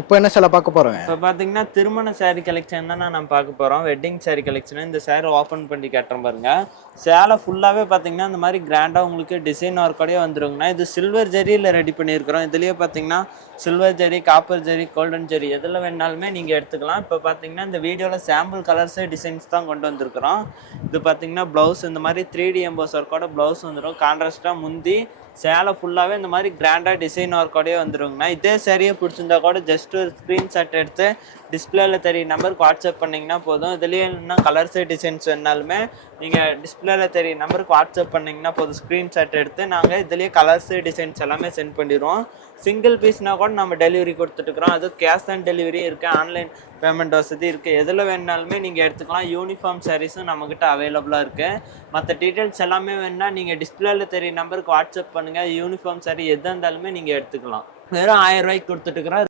இப்போ என்ன சேலை பார்க்க போறோங்க? இப்போ பார்த்தீங்கன்னா, திருமண சாரி கலெக்ஷன் தான் நம்ம பார்க்க போறோம். Wedding sorry collection. இந்த சாரி ஓப்பன் பண்ணி காட்டுறேன் பாருங்க. சேலை ஃபுல்லாவே பார்த்தீங்கன்னா, இந்த மாரி கிராண்டா உங்களுக்கு டிசைன் ஒர்க்கோடயே வந்துருங்கண்ணா. இது சில்வர் ஜரியில ரெடி பண்ணியிருக்கிறோம். இதுலயே பார்த்தீங்கன்னா, silver zari, copper zari, golden zari எதுல வேணாலுமே நீங்க எடுத்துக்கலாம். இப்போ பார்த்தீங்கன்னா, இந்த வீடியோல சாம்பிள் கலர்ஸே டிசைன்ஸ் தான் கொண்டு வந்திருக்கிறோம். இது பார்த்தீங்கன்னா, ப்ளவுஸ் இந்த மாரி 3D எம்போஸ் ஒர்க்கோட ப்ளவுஸ் வந்துரும். கான்ட்ராஸ்ட்டா முந்தி சேலை ஃபுல்லாவே இந்த மாரி கிராண்டா டிசைன் ஒர்க்கோடயே வந்துருங்கண்ணா. இதே சாரியே பிடிச்சிருந்தா கூட ஜஸ்ட் ஒரு ஸ்க்ரீன்ஷாட் எடுத்து டிஸ்பிளேல தெரிய நம்பருக்கு வாட்ஸ்அப் பண்ணீங்கன்னா போதும். இதுலயே இன்னும் கலர்ஸ் டிசைன்ஸ் வேணாலுமே நீங்க டிஸ்பிளேல தெரிய நம்பருக்கு வாட்ஸ்அப் பண்ணீங்கன்னா போதும். ஸ்க்ரீன்ஷாட் எடுத்து நாங்க இதுலயே கலர்ஸ் டிசைன்ஸ் எல்லாமே சென்ட் பண்ணிடுவோம். சிங்கிள் பீஸ்னா கூட நம்ம டெலிவரி கொடுத்துட்டுருக்கோம். அது கேஷ் ஆன் டெலிவரி இருக்கு, ஆன்லைன் பேமெண்ட் வசதி இருக்கு. எதுல வேணாலுமே நீங்க எடுத்துக்கலாம். யூனிஃபார்ம் சாரீஸும் நம்மகிட்ட அவைலபிளா இருக்கு. மற்ற டீட்டெயில்ஸ் எல்லாமே வேணும்னா நீங்க டிஸ்பிளேல தெரிய நம்பருக்கு வாட்ஸ்அப் பண்ணுங்க. யூனிஃபார்ம் சாரி எதா இருந்தாலுமே நீங்க எடுத்துக்கலாம். வெறும் 1000 ரூபாய்க்கு கொடுத்துட்டு இருக்கிறோம்.